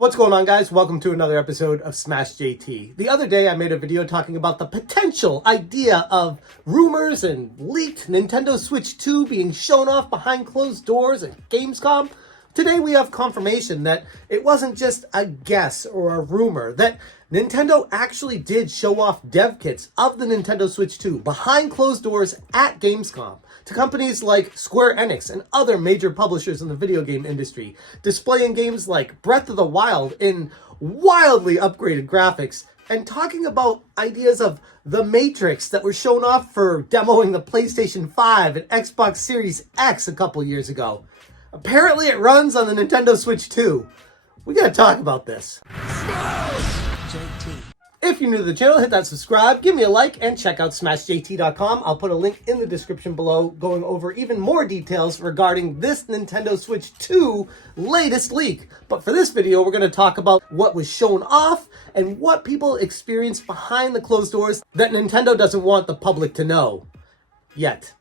What's going on, guys? Welcome to another episode of Smash JT. The other day I made a video talking about the potential idea of rumors and leaked Nintendo Switch 2 being shown off behind closed doors at Gamescom. Today we have confirmation that it wasn't just a guess or a rumor, that Nintendo actually did show off dev kits of the Nintendo Switch 2 behind closed doors at Gamescom to companies like Square Enix and other major publishers in the video game industry, displaying games like Breath of the Wild in wildly upgraded graphics, and talking about ideas of The Matrix that were shown off for demoing the PlayStation 5 and Xbox Series X a couple years ago. Apparently it runs on the Nintendo Switch 2. We gotta talk about this. If you're new to the channel, hit that subscribe, give me a like, and check out SmashJT.com. I'll put a link in the description below going over even more details regarding this Nintendo Switch 2 latest leak. But for this video, we're going to talk about what was shown off and what people experienced behind the closed doors that Nintendo doesn't want the public to know yet.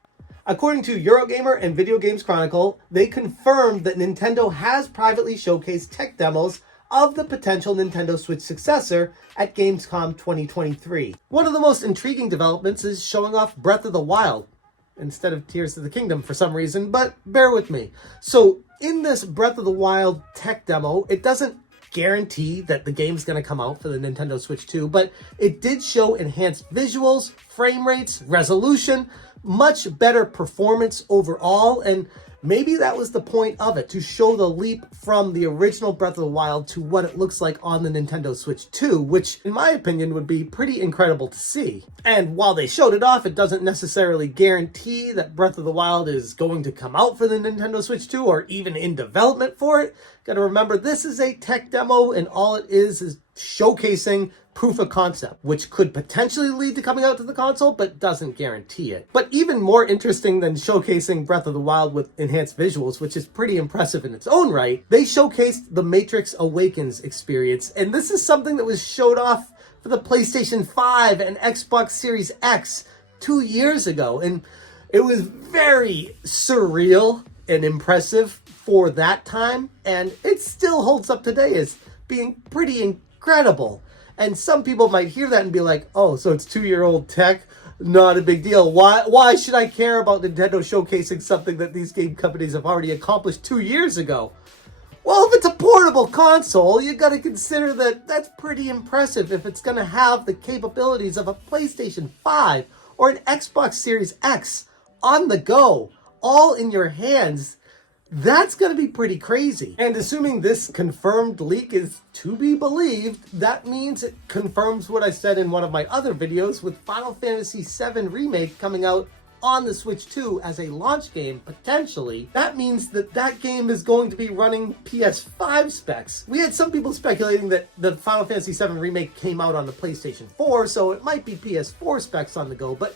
According to Eurogamer and VideoGamesChronicle, they confirmed that Nintendo has privately showcased tech demos of the potential Nintendo Switch successor at Gamescom 2023. One of the most intriguing developments is showing off Breath of the Wild instead of Tears of the Kingdom for some reason, but bear with me. So in this Breath of the Wild tech demo, it doesn't guarantee that the game's going to come out for the Nintendo Switch 2, but it did show enhanced visuals, frame rates, resolution, much better performance overall, and maybe that was the point of it, to show the leap from the original Breath of the Wild to what it looks like on the Nintendo Switch 2, which in my opinion would be pretty incredible to see. And while they showed it off, it doesn't necessarily guarantee that Breath of the Wild is going to come out for the Nintendo Switch 2 or even in development for it. Gotta remember, this is a tech demo and all it is showcasing proof of concept, which could potentially lead to coming out to the console, but doesn't guarantee it. But even more interesting than showcasing Breath of the Wild with enhanced visuals, which is pretty impressive in its own right, they showcased the Matrix Awakens experience, and this is something that was showed off for the PlayStation 5 and Xbox Series X 2 years ago, and it was very surreal and impressive for that time, and it still holds up today as being pretty incredible. And some people might hear that and be like, oh, so it's 2-year-old tech? Not a big deal. Why should I care about Nintendo showcasing something that these game companies have already accomplished 2 years ago? Well, if it's a portable console, you got to consider that that's pretty impressive if it's going to have the capabilities of a PlayStation 5 or an Xbox Series X on the go, all in your hands. That's going to be pretty crazy. And assuming this confirmed leak is to be believed, that means it confirms what I said in one of my other videos with Final Fantasy VII Remake coming out on the Switch 2 as a launch game, potentially. That means that that game is going to be running PS5 specs. We had some people speculating that the Final Fantasy VII Remake came out on the PlayStation 4, so it might be PS4 specs on the go, but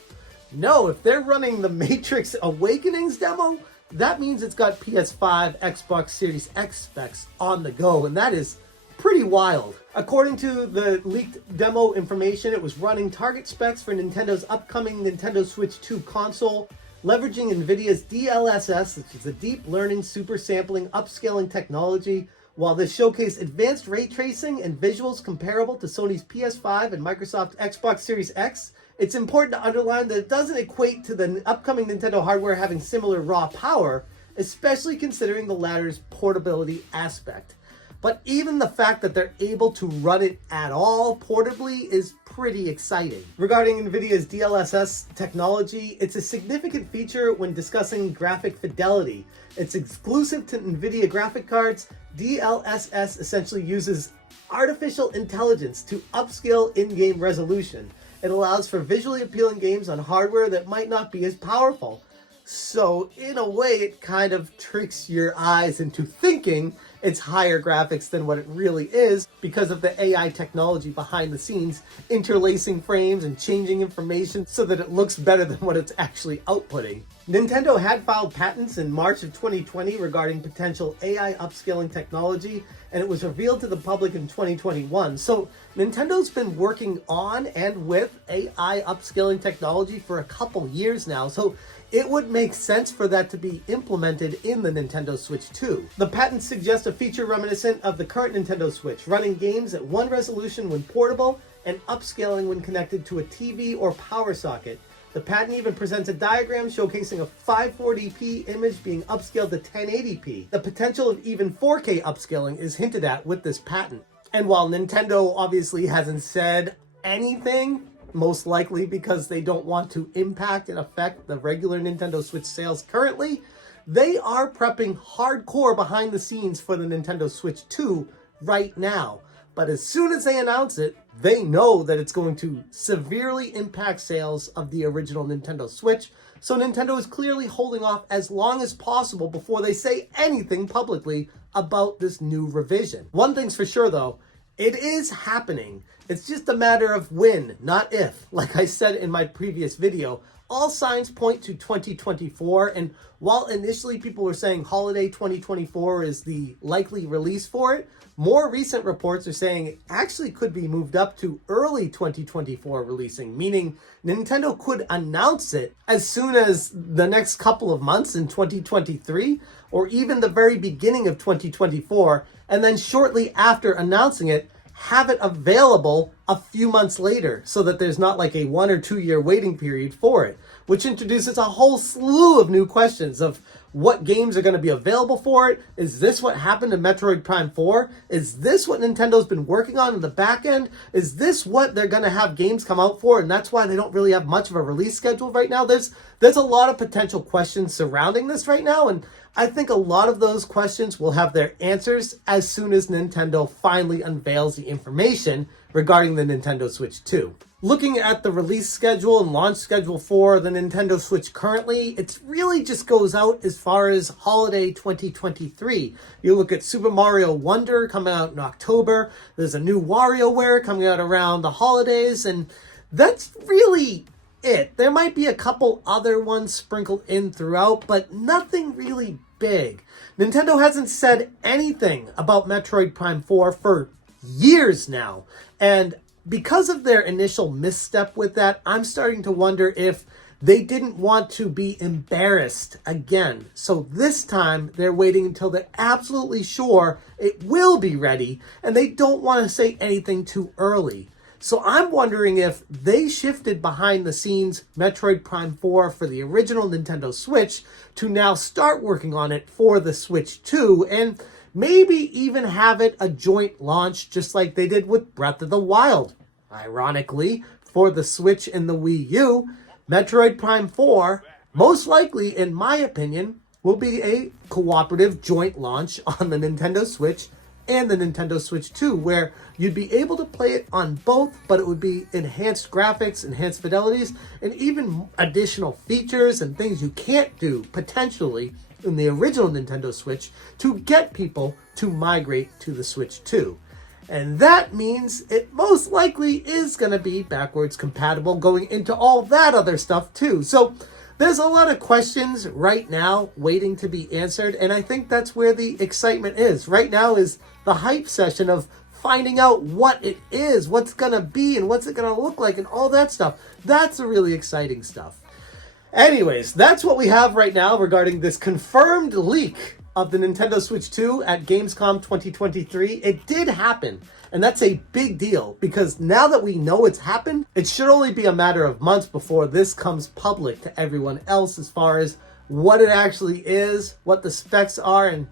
no, if they're running the Matrix Awakenings demo, that means it's got PS5, Xbox Series X specs on the go, and that is pretty wild. According to the leaked demo information, it was running target specs for Nintendo's upcoming Nintendo Switch 2 console, leveraging NVIDIA's DLSS, which is a deep learning super sampling upscaling technology. While this showcased advanced ray tracing and visuals comparable to Sony's PS5 and Microsoft Xbox Series X, it's important to underline that it doesn't equate to the upcoming Nintendo hardware having similar raw power, especially considering the latter's portability aspect. But even the fact that they're able to run it at all portably is pretty exciting. Regarding NVIDIA's DLSS technology, it's a significant feature when discussing graphic fidelity. It's exclusive to NVIDIA graphic cards. DLSS essentially uses artificial intelligence to upscale in-game resolution. It allows for visually appealing games on hardware that might not be as powerful. So in a way, it kind of tricks your eyes into thinking it's higher graphics than what it really is because of the AI technology behind the scenes, interlacing frames and changing information so that it looks better than what it's actually outputting. Nintendo had filed patents in March of 2020 regarding potential AI upscaling technology, and it was revealed to the public in 2021. So Nintendo's been working on and with AI upscaling technology for a couple years now. So it would make sense for that to be implemented in the Nintendo Switch 2. The patent suggests a feature reminiscent of the current Nintendo Switch, running games at one resolution when portable and upscaling when connected to a TV or power socket. The patent even presents a diagram showcasing a 540p image being upscaled to 1080p. The potential of even 4K upscaling is hinted at with this patent. And while Nintendo obviously hasn't said anything, most likely because they don't want to impact and affect the regular Nintendo Switch sales currently, they are prepping hardcore behind the scenes for the Nintendo Switch 2 right now. But as soon as they announce it, they know that it's going to severely impact sales of the original Nintendo Switch, so Nintendo is clearly holding off as long as possible before they say anything publicly about this new revision. One thing's for sure though, it is happening. It's just a matter of when, not if. Like I said in my previous video, all signs point to 2024, and while initially people were saying holiday 2024 is the likely release for it, more recent reports are saying it actually could be moved up to early 2024 releasing, meaning Nintendo could announce it as soon as the next couple of months in 2023, or even the very beginning of 2024, and then shortly after announcing it, have it available a few months later so that there's not like a 1 or 2 year waiting period for it, which introduces a whole slew of new questions of what games are going to be available for it. Is this what happened to Metroid Prime 4? Is this what Nintendo's been working on in the back end? Is this what they're going to have games come out for? And that's why they don't really have much of a release schedule right now. There's a lot of potential questions surrounding this right now, and I think a lot of those questions will have their answers as soon as Nintendo finally unveils the information regarding the Nintendo Switch 2. Looking at the release schedule and launch schedule for the Nintendo Switch currently, it really just goes out as far as holiday 2023. You look at Super Mario Wonder coming out in October, there's a new WarioWare coming out around the holidays, and that's really it. There might be a couple other ones sprinkled in throughout, but nothing really big. Nintendo hasn't said anything about Metroid Prime 4 for years now, and because of their initial misstep with that, I'm starting to wonder if they didn't want to be embarrassed again. So this time, they're waiting until they're absolutely sure it will be ready, and they don't want to say anything too early. So I'm wondering if they shifted behind the scenes Metroid Prime 4 for the original Nintendo Switch to now start working on it for the Switch 2, and maybe even have it a joint launch just like they did with Breath of the Wild. Ironically, for the Switch and the Wii U, Metroid Prime 4, most likely, in my opinion, will be a cooperative joint launch on the Nintendo Switch and the Nintendo Switch 2, where you'd be able to play it on both, but it would be enhanced graphics, enhanced fidelities, and even additional features and things you can't do, potentially, in the original Nintendo Switch to get people to migrate to the Switch 2. And that means it most likely is going to be backwards compatible going into all that other stuff too. So there's a lot of questions right now waiting to be answered, and I think that's where the excitement is. Right now is the hype session of finding out what it is, what's going to be, and what's it going to look like, and all that stuff. That's the really exciting stuff. Anyways, that's what we have right now regarding this confirmed leak of the Nintendo Switch 2 at Gamescom 2023. It did happen, and that's a big deal because now that we know it's happened, it should only be a matter of months before this comes public to everyone else as far as what it actually is, what the specs are, and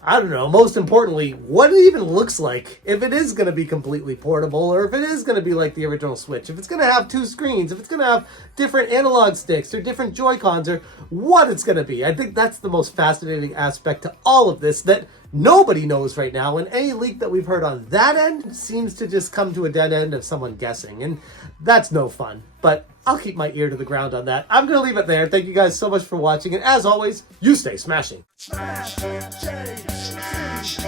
I don't know, most importantly, what it even looks like, if it is going to be completely portable, or if it is going to be like the original Switch, if it's going to have two screens, if it's going to have different analog sticks or different Joy-Cons, or what it's going to be. I think that's the most fascinating aspect to all of this that nobody knows right now, and any leak that we've heard on that end seems to just come to a dead end of someone guessing, and that's no fun. But I'll keep my ear to the ground on that. I'm going to leave it there. Thank you guys so much for watching, and as always, you stay smashing. Smash, Smash,